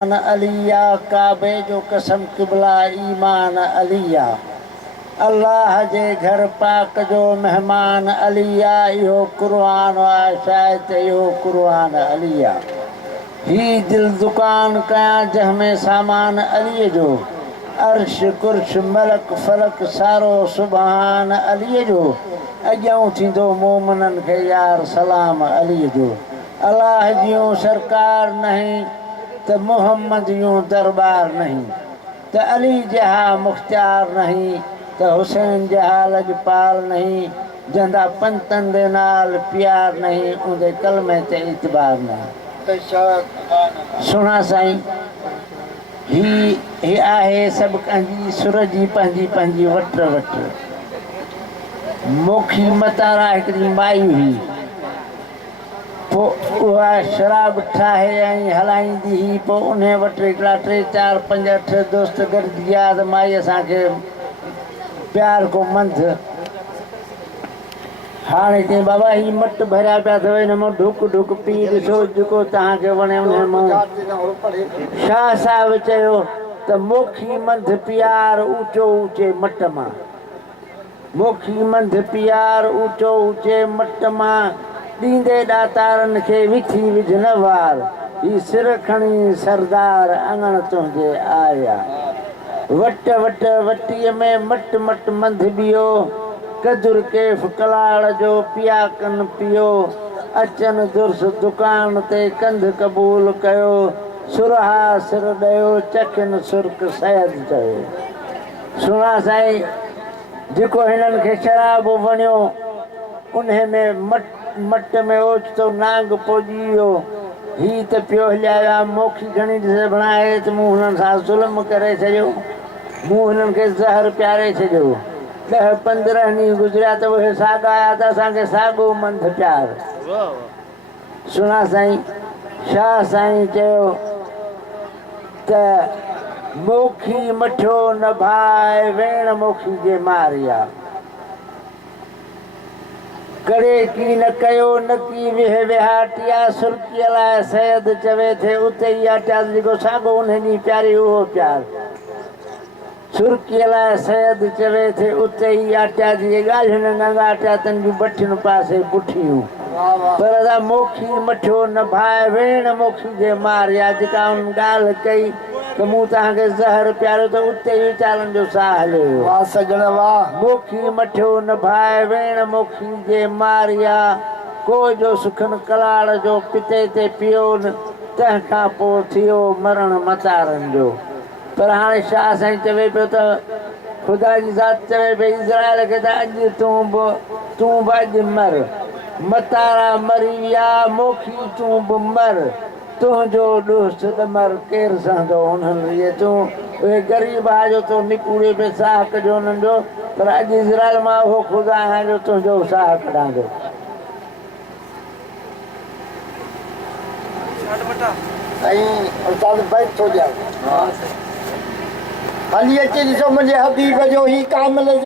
अलिया काबे जो कसम किबला ईमान अलिया अल्लाह जे घर पाक जो मेहमान अलिया इहो कुरान आहे शायद इहो कुरान अलिया ही दिल दुकान कयां जंहिंमें सामान अलीअ जो अर्श कुर्श मलक फलक सारो सुभान अलीअ जो अॻियां थींदो मोमिननि खे यार सलाम अलीअ जो अल्लाह जियूं सरकार नहीं तो मोहम्मद यूं दरबार नहीं तो अली जहा मुख्तार नहीं तो हुसैन जहा लजपाल नहीं जंदा पंतन दे नाल प्यार नहीं उनके कलमे ते इतबार नहीं सुना साईं ही आहे सब कंजी सुर जी पंहिंजी पंहिंजी वट वट मोखी मतारा हिकिड़ी माई हुई वह शराब ठाहे ऐं हलाईंदी हुई पोइ उन वटि हिकिड़ा 3 4 5 8 दोस्त गॾिजी विया त माई असांखे प्यार को मंथ हाणे चई बाबा ही मट भरिया पिया अथव हिन मां ढुक ढुक पी ॾिसो जेको तव्हांखे वणे उन मां शाह साहिब चयो त मोखी मंथ प्यार ऊचो ऊचे मट मां मोखी मंथ प्यार ऊचो ऊचे मट मां ॾींदे ॾातारनि खे विठी विझ न वार ही सिर खणी सरदार अङण तुंहिंजे आया वट वट वटीअ में मट मट मंध बियो कदुर केफ कलाड़ जो पिया कन पियो अचनि दुर्स दुकान ते कंध क़बूल कयो सुरहा सिर ॾियो चखनि सुर्ख सैद चयो सुना साईं जेको हिननि खे शराब वणियो उन में मट में ओचितो नांग पोजी वियो ही त पियो हलिया मोखी घणी ॾिसे बणाए त मूं हुननि सां ज़ुल्म करे छॾियो मूं हुननि खे ज़हर पियारे छॾियो 10-15 ॾींहं गुज़रिया त उहे साॻा आया त असांखे साॻो मंथ प्यार सुना साईं शाह साईं चयो त मोखी मठियो न भाए वेण मोखी जे मारिया करे की न कयो न की विह विहाटिया सुर्कीअ लाइ सैद चवे थे उते ई आटिया जेको साॻो उन ॾींहुं प्यारी उहो प्यार सुर्कीअ लाइ सैद चवे थे उते ई आटिया जी ॻाल्हियुनि नंगा आटिया तन जूं बठियुनि पासे पुठियूं पर अदा मोखी मठियो न भाए वेण मोखी जे मारिया जेका उन ॻाल्हि कई त मूं तव्हांखे ज़हर प्यारियो त उते ई वीचारनि जो साह हलियो वाह सजण वाह मोखी मठियो न भाए वेण मोखी जे मारिया को जो सुखन कलाड़ जो पिते ते पियो न तंहिंखां पोइ थियो मरण मतारनि जो पर हाणे शाह साईं चवे पियो त ख़ुदा जी ज़ात चवे पई इज़राइल खे त अॼु तूं बि अॼु मर मतारा मरी विया मोखी तूं बि मर तुंहिंजो दोस्त ॾमर केरु सहंदो उन्हनि इहे तूं उहे ग़रीब आहे जो तूं निकूड़े पे साह कढियो उन्हनि जो पर अॼु इज़राइल मां उहो ख़ुदा आहे जो तुंहिंजो साह कढांदो हली अचे ॾिसो मुंहिंजे हबीब जो ही कामिल